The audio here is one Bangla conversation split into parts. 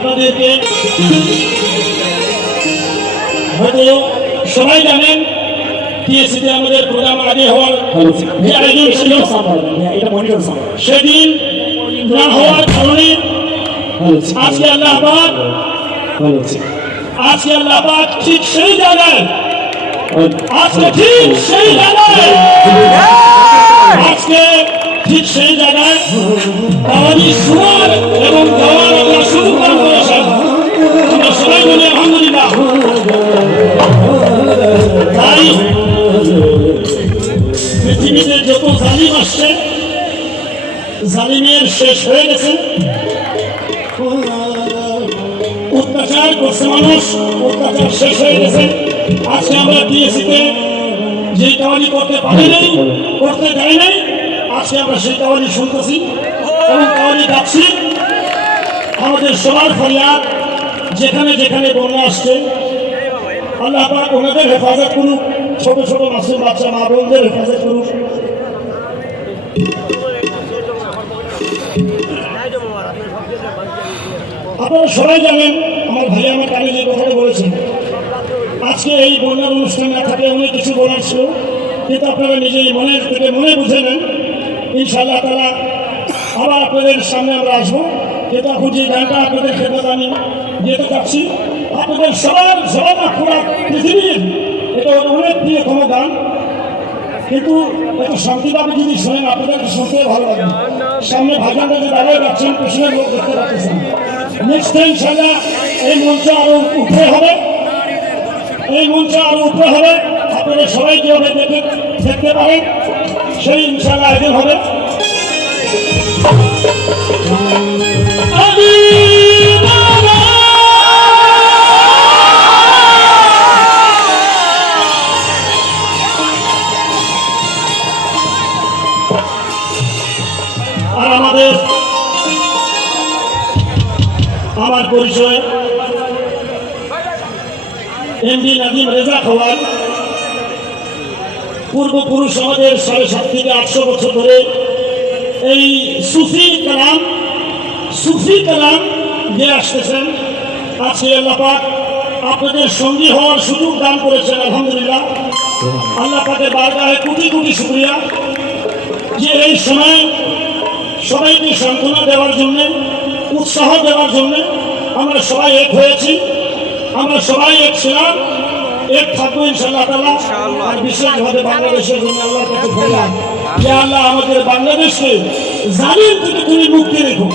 আপনাদেরকে হয়তো সবাই জানেন টিএসসিতে আমাদের প্রোগ্রাম আগে হওয়ার যে আয়োজন ছিল সেদিন না হওয়ার কারণে আজকে আল্লাহ পাক ঠিক সেই জায়গায় আজকে ঠিক সেই জায়গায় কাওয়ালি সুর এবং গাওয়ার আমরা শুরু করবো আমরা সবাই বলি আলহামদুলিল্লাহ। তাই পৃথিবীতে যত জালিম আসছে জালিমের শেষ হয়ে গেছে। অত্যাচার করছে মানুষ, অত্যাচার শেষ হয়ে গেছে। আজকে আমরা টিএসসিতে যে কাওয়ালি করতে পারি নাই, করতে যাই নাই, আজকে আমরা সেই কাওয়ালি শুনতেছি এবং কাওয়ালি গাচ্ছি। আমাদের সবার ফরিয়াদ যেখানে যেখানে বন্যা আসছে আল্লাহ পাক ওনাদের হেফাজত করুক, ছোট ছোট মাসুম বাচ্চা মা বোনদের হেফাজত করুক। আপনারা সবাই জানেন, আমার ভাই আমার কানে যে কথাটা বলেছেন, আজকে এই বন্যার অনুষ্ঠান না থাকে অনেক কিছু বলার ছিল, কিন্তু আপনারা নিজেই মনের থেকে মনে বুঝে নেন। ইনশাআল্লাহ তাআলা আবার আপনাদের সামনে আমরা আসবো। কিন্তু এখন যে গানটা আপনাদের খেদমত আমি দিতে চাচ্ছি, আপনাদের সবার পুরো পৃথিবীর এটা অনেক প্রিয়তম গান, কিন্তু একটু শান্তিভাবে যদি শোনেন আপনাদের শুনতে ভালো লাগবে। সামনে ভাইজানরা যে দাঁড়িয়ে যাচ্ছেন, পেছনের লোক দেখতে পাচ্ছেন। নেক্সট টাইম ইনশাআল্লাহ এই মঞ্চ আরো উপরে হবে, আপনারা সবাই যেভাবে দেখতে পারেন সেই ইনশাআল্লাহ আয়োজন হবে। আর আমার পরিচয় এমডি নাজিম রেজা খাওয়ার। পূর্বপুরুষ আমাদের 750 থেকে 800 বছর ধরে এই সুফি কালাম দিয়ে আসতেছেন। আজকে আল্লাহ পাক আপনাদের সঙ্গী হওয়ার সুযোগ দান করেছেন, আলহামদুলিল্লাহ। আল্লাহ পাকের বারগাহে কোটি কোটি শুকরিয়া যে এই সময় সবাইকে সান্ত্বনা দেওয়ার জন্য, উৎসাহ দেওয়ার জন্য আমরা সবাই এক হয়েছি, আমরা সবাই এক ছিলাম, এক থাকবো ইনশাআল্লাহ তাআলা। আর বিশেষভাবে বাংলাদেশের জন্য আল্লাহর কাছে ফরিয়াদ, যে আল্লাহ আমাদের বাংলাদেশকে জালিম থেকে তুমি মুক্তি রেখো।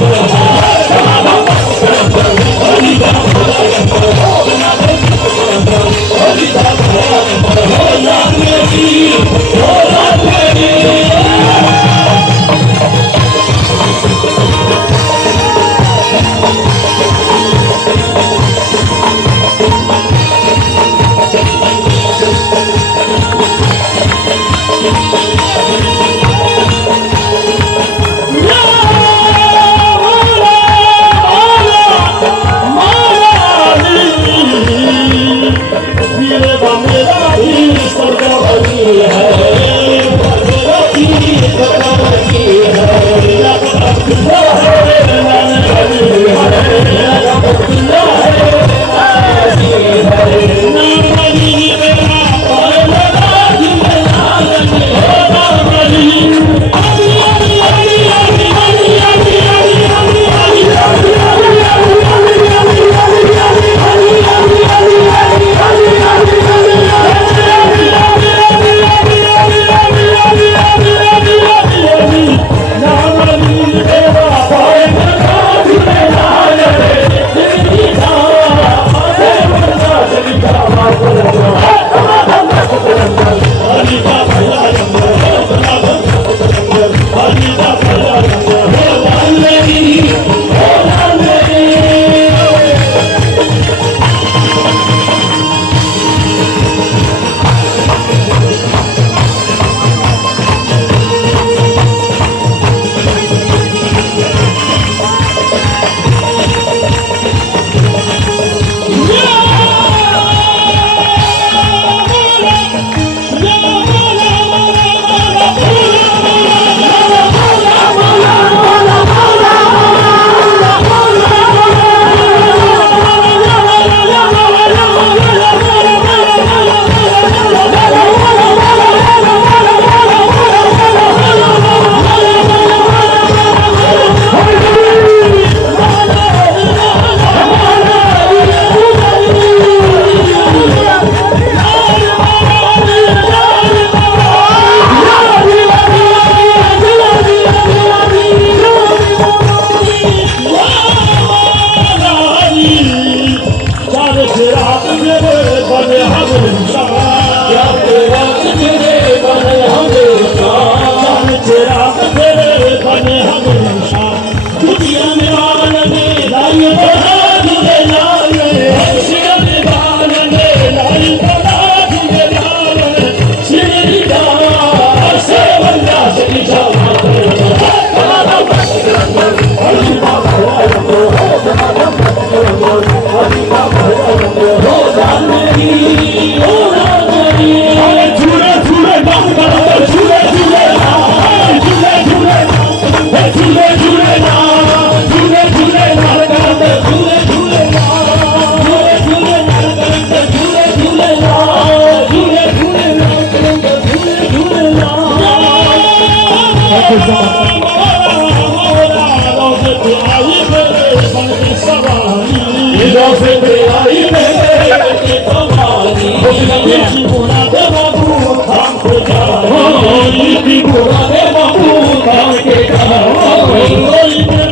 Thank you.